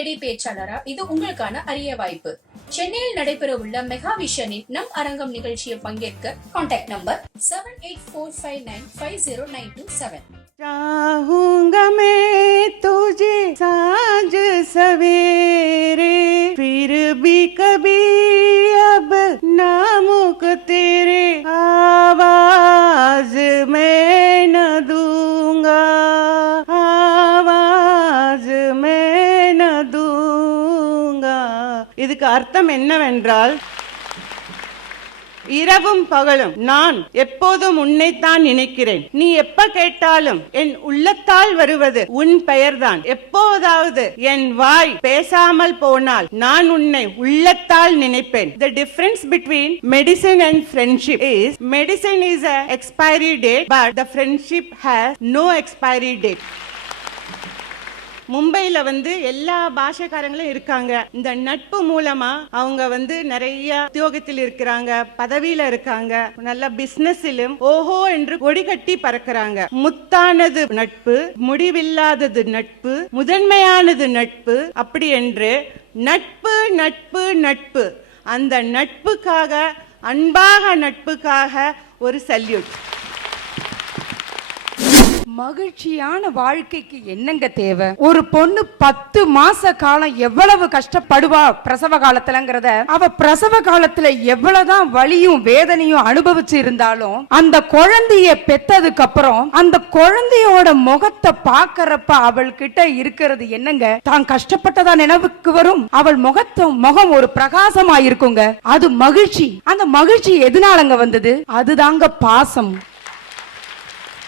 மேடை பேச்சாளரா? இது உங்களுக்கான அரிய வாய்ப்பு. சென்னையில் நடைபெற உள்ள மெகா விஷனின் நம் அரங்கம் நிகழ்ச்சியில் பங்கேற்க contact number seven eight four five nine five zero nine two seven இதுக்கு அர்த்தம் என்னவென்றால் இரவும் பகலும் நான் எப்போதும் உன்னைத்தான் நினைக்கிறேன். நீ எப்ப கேட்டாலும் என் உள்ளத்தால் வருவது உன் பெயர்தான். எப்போதாவது என் வாய் பேசாமல் போனால் நான் உன்னை உள்ளத்தால் நினைப்பேன். The difference between medicine and friendship is medicine is expiry date but the friendship has no expiry date மும்பையில வந்து எல்லா பாஷைக்காரங்களும் இருக்காங்க. இந்த நட்பு மூலமா அவங்க வந்து நிறைய உத்தியோகத்தில் இருக்கிறாங்க பதவியில இருக்காங்க. நல்ல பிசினஸிலும் ஓஹோ என்று கொடி கட்டி பறக்கிறாங்க. முத்தானது நட்பு முடிவில்லாதது நட்பு முதன்மையானது நட்பு அப்படி என்று நட்பு நட்பு நட்பு. அந்த நட்புக்காக அன்பாக நட்புக்காக ஒரு சல்யூட் மகிழ்ச்சியான வாழ்க்கைக்கு என்னங்க தேவை? ஒரு பொண்ணு பத்து மாச காலம் எவ்வளவு கஷ்டப்படுவா பிரசவ காலத்துலங்கிறத? அவ பிரசவ காலத்துல எவ்வளவுதான் வலியும் வேதனையும் அனுபவிச்சு இருந்தாலும் அந்த குழந்தைய பெத்ததுக்கு அப்புறம் அந்த குழந்தையோட முகத்தை பாக்குறப்ப அவள் கிட்ட இருக்கிறது என்னங்க? தான் கஷ்டப்பட்டதா நினைவுக்கு வரும்? அவள் முகத்தை முகம் ஒரு பிரகாசமா இருக்குங்க அது மகிழ்ச்சி. அந்த மகிழ்ச்சி எதனாலங்க வந்தது? அதுதாங்க பாசம்.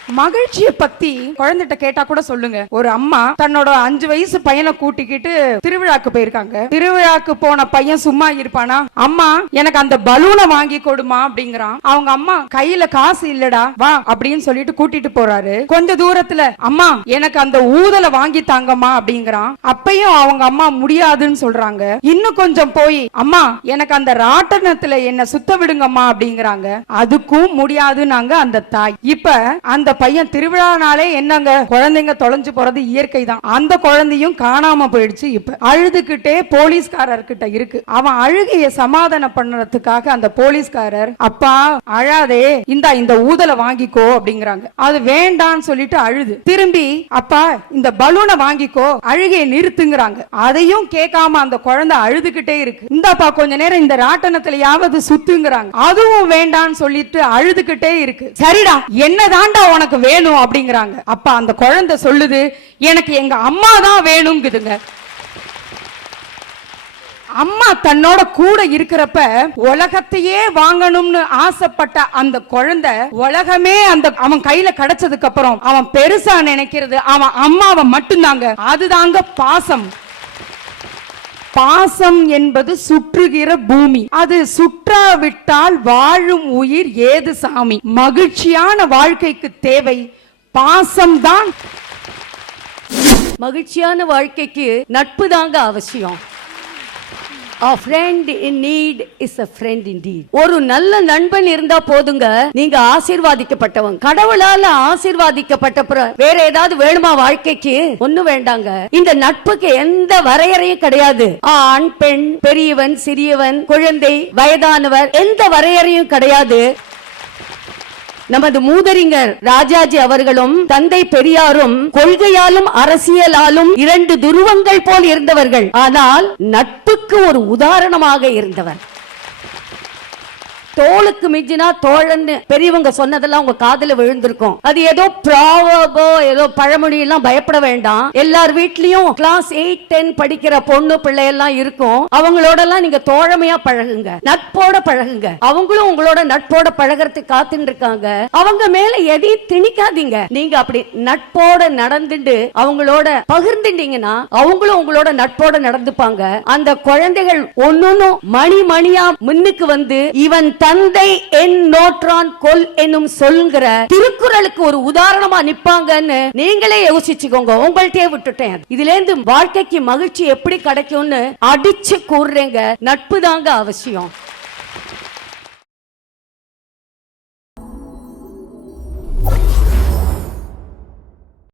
மகிழ்ச்சிய பத்தி குழந்தைகிட்ட கேட்டா கூட சொல்லுங்க. ஒரு அம்மா தன்னோட அஞ்சு வயசு பையனை கூட்டிக்கிட்டு திருவிழாக்கு போயிருக்காங்க. திருவிழாக்கு போன பையன் சும்மா இருப்பானா? அம்மா எனக்கு அந்த பலூனை வாங்கி கொடுமா அப்படிங்கிறான். அவங்க அம்மா கையில காசு இல்லடா வா அப்படின்னு சொல்லிட்டு கூட்டிட்டு போறாரு. கொஞ்ச தூரத்துல அம்மா எனக்கு அந்த ஊதல வாங்கி தாங்கம்மா அப்படிங்கிறான். அப்பயும் அவங்க அம்மா முடியாதுன்னு சொல்றாங்க. இன்னும் கொஞ்சம் போய் அம்மா எனக்கு அந்த ராட்டனத்துல என்ன சுத்த விடுங்கம்மா அப்படிங்கிறாங்க. அதுக்கும் முடியாதுன்னாங்க அந்த தாய். இப்ப அந்த பையன் திருவிழானாலே என்னங்க? குழந்தைங்க தொலைஞ்சு போறது இயற்கை தான் அந்த குழந்தையும் காணாம போயிடுச்சு இப்ப. அழுதுகிட்டே போலீஸ்காரர் கிட்ட இருக்கு. அவன் அழுகைய சமாதானம் பண்ணறதுக்காக அந்த போலீஸ்காரர் அப்பா அழாதே. இந்தா இந்த ஊதலை வாங்கிக்கோ அப்படிங்கிறாங்க. அது வேண்டான்னு சொல்லிட்டு அழுது. திரும்பி அப்பா இந்த பலூனை வாங்கிக்கோ. அழுகையை நிறுத்துங்கிறாங்க. அதையும் கேட்காம அந்த குழந்தை அழுதுகிட்டே இருக்கு. இந்தாப்பா கொஞ்ச நேரம் இந்த ராட்டனத்திலயாவது சுத்துங்கிறாங்க. அதுவும் வேண்டான்னு சொல்லிட்டு அழுதுகிட்டே இருக்கு. சரிடா. என்னதான்டா உனக்கு வேணும் அப்படிங்கிறாங்க. அப்ப அந்த குழந்தை சொல்லுது எனக்கு எங்க அம்மா தான் வேணுங்குதுங்க. அம்மா தன்னோட கூட இருக்கிறப்ப உலகத்தையே வாங்கணும்னு ஆசைப்பட்ட அந்த குழந்தை உலகமே அந்த அவன் கையில கிடைச்சதுக்கு அப்புறம் அவன் பெருசா நினைக்கிறது அவன் அம்மாவை மட்டும்தாங்க. அதுதாங்க பாசம். பாசம் என்பது சுற்றுகிற பூமி. அது சுற்றாவிட்டால் வாழும் உயிர் ஏது சாமி. மகிழ்ச்சியான வாழ்க்கைக்கு தேவை பாசம்தான் மகிழ்ச்சியான வாழ்க்கைக்கு நட்பு தாங்க அவசியம். A friend in need is a friend indeed. ஒரு நல்ல நண்பன் இருந்தா போதுங்க நீங்க ஆசீர்வாதிக்கப்பட்டவங்க. கடவுளால ஆசீர்வாதிக்கப்பட்ட வேற ஏதாவது வேணுமா வாழ்க்கைக்கு? ஒண்ணு வேண்டாங்க. இந்த நட்புக்கு எந்த வரையறையும் கிடையாது. ஆண் பெண் பெரியவன் சிறியவன் குழந்தை வயதானவர் எந்த வரையறையும் கிடையாது. நமது மூதறிஞர் ராஜாஜி அவர்களும் தந்தை பெரியாரும் கொள்கையாலும் அரசியலாலும் இரண்டு துருவங்கள் போல் இருந்தவர்கள். ஆனால் நட்புக்கு ஒரு உதாரணமாக இருந்தவர். தோளுக்கு மிஞ்சினா தோழன்னு பெரியவங்க சொன்னதெல்லாம் உங்க காதுல விழுந்திருக்கும். அது ஏதோ ப்ராவபோ ஏதோ பழமொழி எல்லாம் பயப்பட வேண்டாம். எல்லார் வீட்லயும் கிளாஸ் எயிட் டென் படிக்கிற பொண்ணு பிள்ளை எல்லாம் இருக்கும். அவங்களோட எல்லாம் நீங்க தோழமையா பழகுங்க. நட்போட பழகுங்க. அவங்களும் உங்களோட நட்போட பழகிறதுக்கு காத்துட்டு இருக்காங்க அவங்க மேல எதையும் திணிக்காதீங்க. நீங்க அப்படி நட்போட நடந்துட்டு அவங்களோட பகிர்ந்துட்டீங்கன்னா அவங்களும் உங்களோட நட்போட நடந்துப்பாங்க. அந்த குழந்தைகள் ஒன்னொன்னும் மணி மணியா முன்னுக்கு வந்து இவன் தந்தை என் நோற்றான் கொல் என்னும் சொல்கிற திருக்குறளுக்கு ஒரு உதாரணமா நிப்பாங்கன்னு நீங்களே யோசிச்சுக்கோங்க. உங்கள்ட்டே விட்டுட்டேன். இதுல இருந்து வாழ்க்கைக்கு மகிழ்ச்சி எப்படி கிடைக்கும்னு அடிச்சு கூறுறேங்க. நட்பு தாங்க அவசியம்.